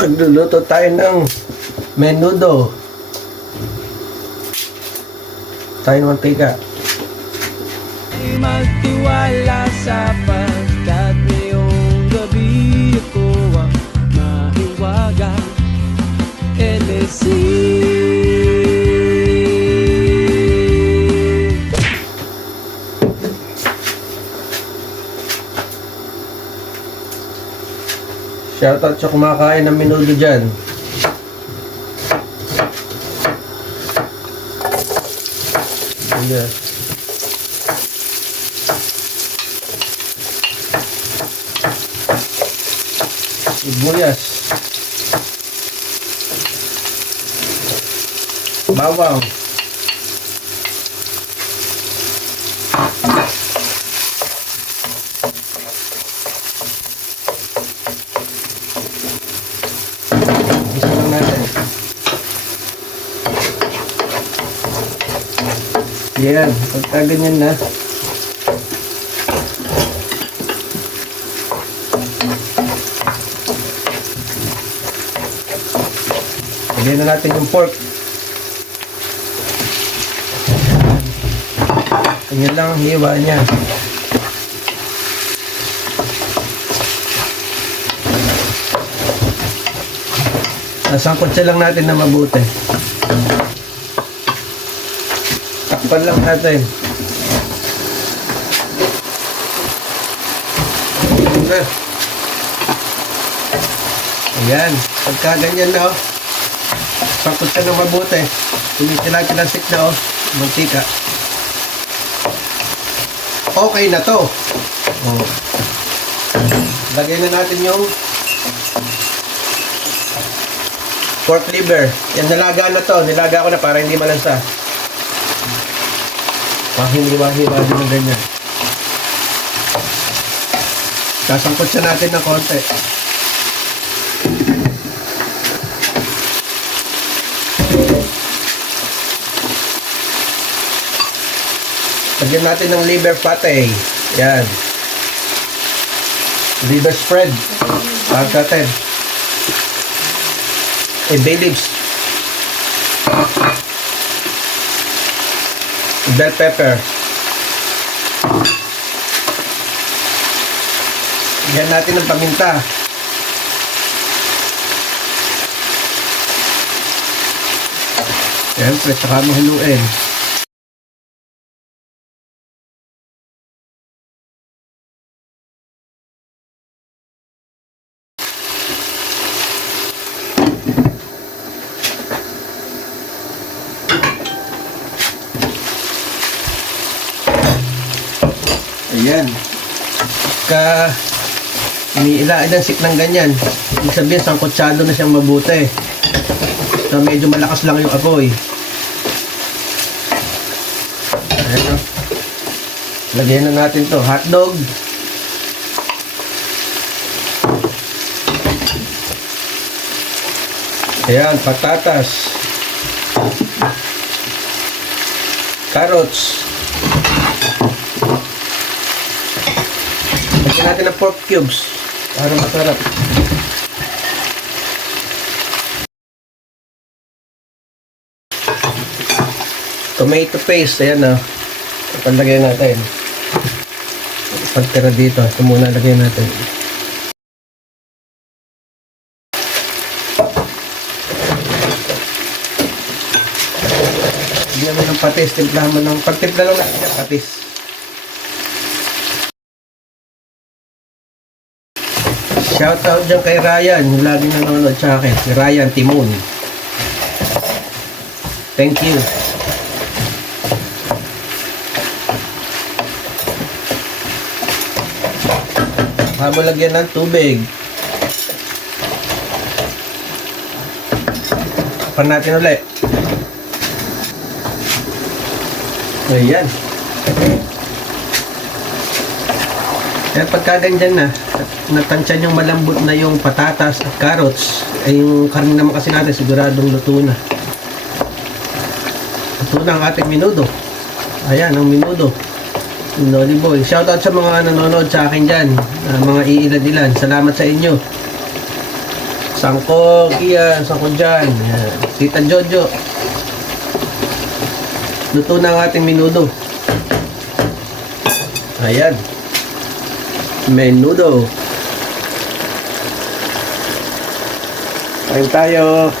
Nagluluto tayo ng menudo. Tayo ng mantika. Magtiwala Shoutout sa kumakain ng menudo dyan. Ayan. Sibuyas. Bawang. Yan. Pagka ganyan na. Lagyan na natin yung pork. Ganyan lang ang hiwa niya. Nasangkot siya lang natin na mabuti. Takpan lang natin. Okay. Ayan. Pagka ganyan na, oh. Sangkot siya ng mabuti. Tumitila-tilasik na, oh. Mantika. Okay na to. Oh. Lagay na natin yung pork liver. Yan, nalaga na to. Nilaga ko na para hindi malansa. Pahiwa-hiwa din ng ganyan. Sasangkot siya natin ng konti. Lagyan natin ng liver pate. Yan. Liver spread. Tawag natin. Eh, bay leaves. Bell pepper. Yan natin ng paminta. Siyempre, saka mo Ayan. Ka iniila-ilansik ng ganyan. Ibig sabihin, sangkotsado na siyang mabuti. So, medyo malakas lang yung apoy. Ayan. Lagyan na natin to. Hotdog. Ayan, patatas. Carrots. Natin ng pork cubes para masarap. Tomato paste, ayan na. Ipalagay natin. Pagtira dito, ito muna lagay natin. Bigyan mo ng patis, timplahan mo ng, pagtimpla lang natin ng patis. Shout out dyan kay Ryan, laging nanonood sa akin. Si Ryan Timon. Thank you. Habang lagyan ng tubig. Tapan natin ulit. Ayan. Kaya pagka ganyan na, natansyan yung malambot na yung patatas at carrots, ay yung karne naman kasi natin siguradong luto na. Luto na ang ating minudo. Ayan, ang minudo. Noli Boy. Shoutout sa mga nanonood sa akin dyan. ah, mga iilan-ilan. Salamat sa inyo. Sangkog, iyan, sangkog dyan. Yan. Tita Jojo. Luto na ang ating minudo. Ayan. Menudo. Kain tayo.